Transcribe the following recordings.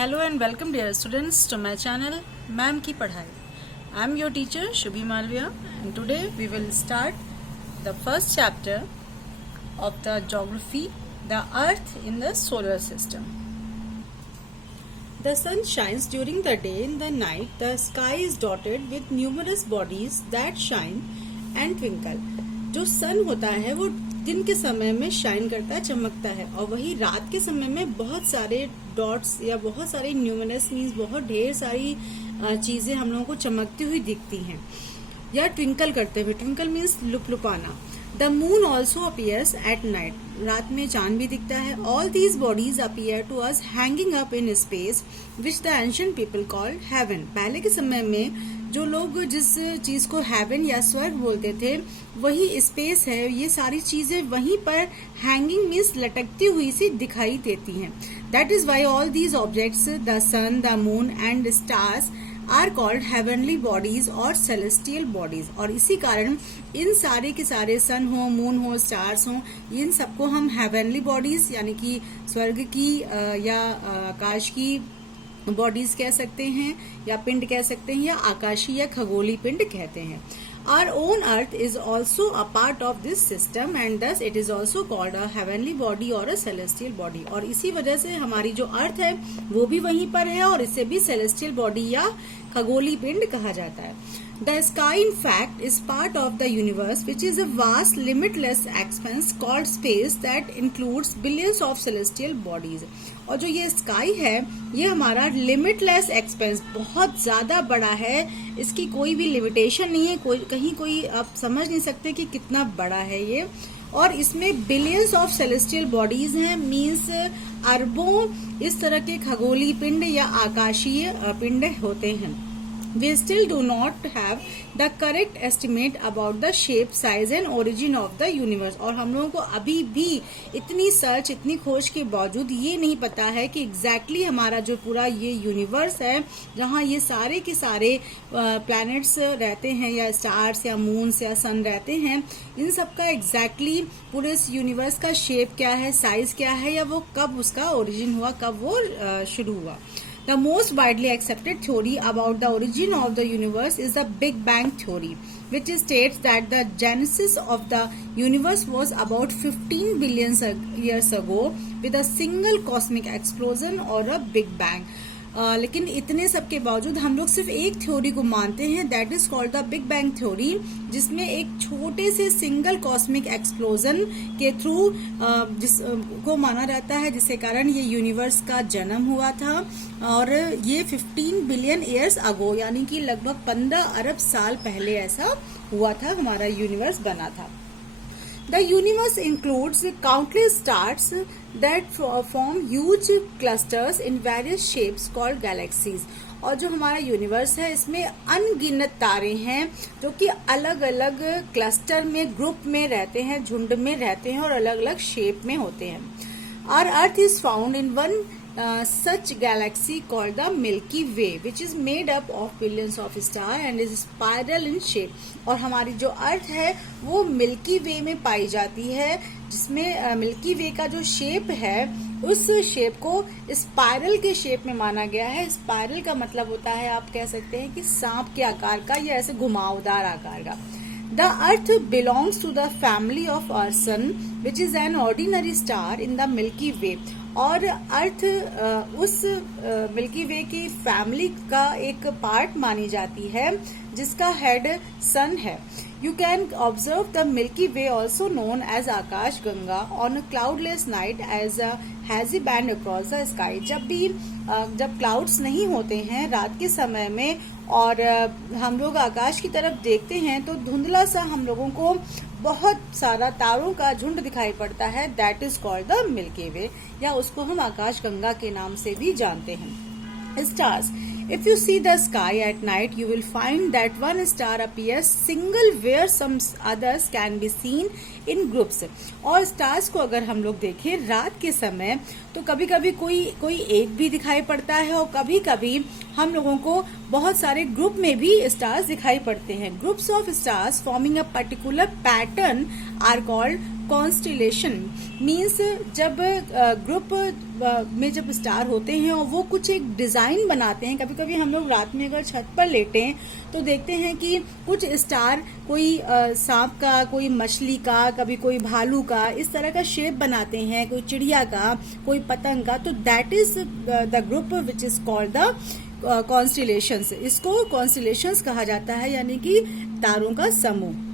Hello and welcome dear students to my channel Ma'am की पढ़ाई. I am your teacher Shubhi Malviya and today we will start the first chapter of the geography, the earth in the solar system. The sun shines during the day. In the night the sky is dotted with numerous bodies that shine and twinkle. जो सन होता है वो दिन के समय में shine करता है, चमकता है, और वही रात के समय में बहुत सारे डॉट्स या बहुत सारे न्यूमरस मीन्स बहुत ढेर सारी चीजें हम लोगों को चमकती हुई दिखती हैं या ट्विंकल करते हुए. ट्विंकल मीन्स लुपलुपाना. The moon also appears at night. रात में चांद भी दिखता है. All these bodies appear to us hanging up in space which the ancient people called heaven. पहले के समय में जो लोग जिस चीज को हेवन या स्वर्ग बोलते थे वही स्पेस है. ये सारी चीजें वहीं पर हैंगिंग मीन्स लटकती हुई सी दिखाई देती हैं. That is why all these objects, the sun, the moon and stars are called heavenly bodies और सेलेस्टियल बॉडीज. और इसी कारण इन सारे के सारे सन हो, मून हो, स्टार्स हो, इन सबको हम हेवनली बॉडीज यानी कि स्वर्ग की या आकाश की बॉडीज कह सकते हैं, या पिंड कह सकते हैं, या आकाशीय या खगोली पिंड कहते हैं. Our own earth is also a part of this system and thus it is also called a heavenly body or a celestial body. और इसी वजह से हमारी जो अर्थ है वो भी वहीं पर है और इसे भी celestial body या खगोली पिंड कहा जाता है. The sky in fact is part of the universe which is a vast limitless expanse called space that includes billions of celestial bodies. और जो ये स्काई है ये हमारा लिमिटलेस एक्सपेंस बहुत ज्यादा बड़ा है. इसकी कोई भी लिमिटेशन नहीं है, कोई आप समझ नहीं सकते कि कितना बड़ा है ये. और इसमें बिलियंस ऑफ सेलेस्टियल बॉडीज हैं, मीन्स अरबों इस तरह के खगोली पिंड या आकाशीय पिंड होते हैं. We still do not have the correct estimate about the shape, size and origin of the universe. और हम लोगों को अभी भी इतनी सर्च, इतनी खोज के बावजूद ये नहीं पता है कि एग्जैक्टली हमारा जो पूरा ये यूनिवर्स है जहाँ ये सारे के सारे प्लैनेट्स रहते हैं या स्टार्स या मून्स या सन रहते हैं, इन सब का एग्जैक्टली पूरे इस यूनिवर्स का शेप क्या है, साइज क्या है, या वो कब उसका ओरिजिन हुआ, कब वो शुरू हुआ. The most widely accepted theory about the origin of the universe is the Big Bang theory, which states that the genesis of the universe was about 15 billion years ago with a single cosmic explosion or a Big Bang. लेकिन इतने सब के बावजूद हम लोग सिर्फ एक theory को मानते हैं, that is called the big bang theory, जिसमें एक छोटे से सिंगल कॉस्मिक एक्सप्लोजन के थ्रू को माना जाता है, जिसके कारण ये यूनिवर्स का जन्म हुआ था. और ये 15 बिलियन ईयर्स अगो यानी कि लगभग 15 अरब साल पहले ऐसा हुआ था, हमारा यूनिवर्स बना था. The universe includes countless stars that form huge clusters in various shapes called galaxies. और जो हमारा यूनिवर्स है इसमें अनगिनत तारे हैं जो कि अलग अलग क्लस्टर में, ग्रुप में रहते हैं, झुंड में रहते हैं और अलग अलग शेप में होते हैं. Our Earth is found in one such galaxy called the Milky Way, which is made up of billions of stars and is spiral in shape. और हमारी जो अर्थ है वो मिल्की वे में पाई जाती है, जिसमें मिल्की वे का जो शेप है उस शेप को स्पाइरल के शेप में माना गया है. स्पाइरल का मतलब होता है, आप कह सकते हैं कि सांप के आकार का या ऐसे घुमावदार आकार का. The Earth belongs to the family of our Sun, which is an ordinary star in the Milky Way. और अर्थ उस मिल्की वे की फैमिली का एक पार्ट मानी जाती है जिसका हेड सन है. You can observe the Milky Way also known as Akash Ganga on a cloudless night as a hazy band across the sky. जब क्लाउड्स नहीं होते हैं रात के समय में और हम लोग आकाश की तरफ देखते हैं तो धुंधला सा हम लोगों को बहुत सारा तारों का झुंड दिखाई पड़ता है. That is called the Milky Way, या उसको हम आकाश गंगा के नाम से भी जानते हैं. Stars If you see the sky at night, you will find that one star appears single where some others can be seen in groups. और स्टार्स को अगर हम लोग देखें रात के समय तो कभी कभी कोई एक भी दिखाई पड़ता है और कभी कभी हम लोगों को बहुत सारे ग्रुप में भी स्टार्स दिखाई पड़ते हैं. Groups of stars forming a particular pattern are called constellation. Means जब ग्रुप में जब स्टार होते हैं और वो कुछ एक डिजाइन बनाते हैं. कभी कभी हम लोग रात में अगर छत पर लेटे हैं तो देखते हैं कि कुछ स्टार कोई सांप का, कोई मछली का, कभी कोई भालू का, इस तरह का शेप बनाते हैं, कोई चिड़िया का, कोई पतंग का. तो that is the group which is called the constellations. इसको कॉन्स्टिलेशंस कहा जाता है, यानी कि तारों का समूह.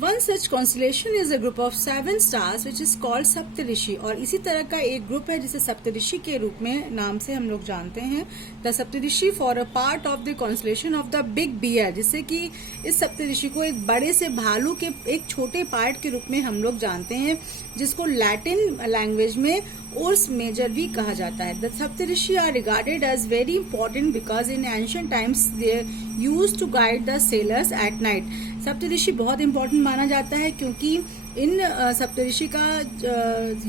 One such constellation is a group of 7 stars which is called सप्तऋषि. और इसी तरह का एक ग्रुप है जिसे सप्तऋषि के रूप में नाम से हम लोग जानते हैं. The Saptarishi for a part of the constellation of the big bear, जिससे कि इस सप्तऋषि को एक बड़े से भालू के एक छोटे पार्ट के रूप में हम लोग जानते हैं, जिसको लैटिन लैंग्वेज में उर्स मेजर भी कहा जाता है. The Saptarishi are regarded as very important because in ancient times they used to guide the sailors at night. Saptarishi बहुत इंपॉर्टेंट माना जाता है क्योंकि इन सप्तऋषि का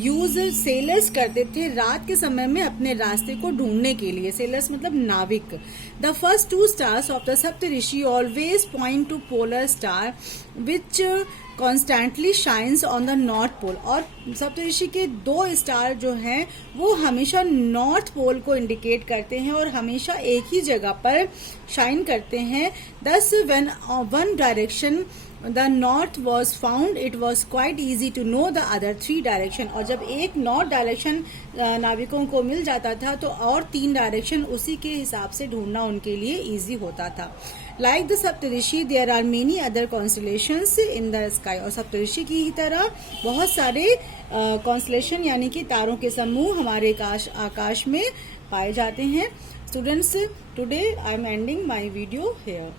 यूज सेलर्स करते थे रात के समय में अपने रास्ते को ढूंढने के लिए. सेलर्स मतलब नाविक. The first 2 stars of the Saptarishi always point to polar star which constantly shines on the north pole. और सप्तऋषि के 2 स्टार जो हैं वो हमेशा नॉर्थ पोल को इंडिकेट करते हैं और हमेशा एक ही जगह पर शाइन करते हैं. Thus when one direction the north was found it was quite easy to know the other 3 direction. और जब एक नॉर्थ डायरेक्शन नाविकों को मिल जाता था तो और 3 डायरेक्शन उसी के हिसाब से ढूंढना उनके लिए ईजी होता था. Like the Saptarishi there are many other constellations in the sky. और सप्तऋषि की ही तरह बहुत सारे कॉन्स्टलेशन यानी कि तारों के समूह हमारे आकाश में पाए जाते हैं. Students, today I am ending my video hair.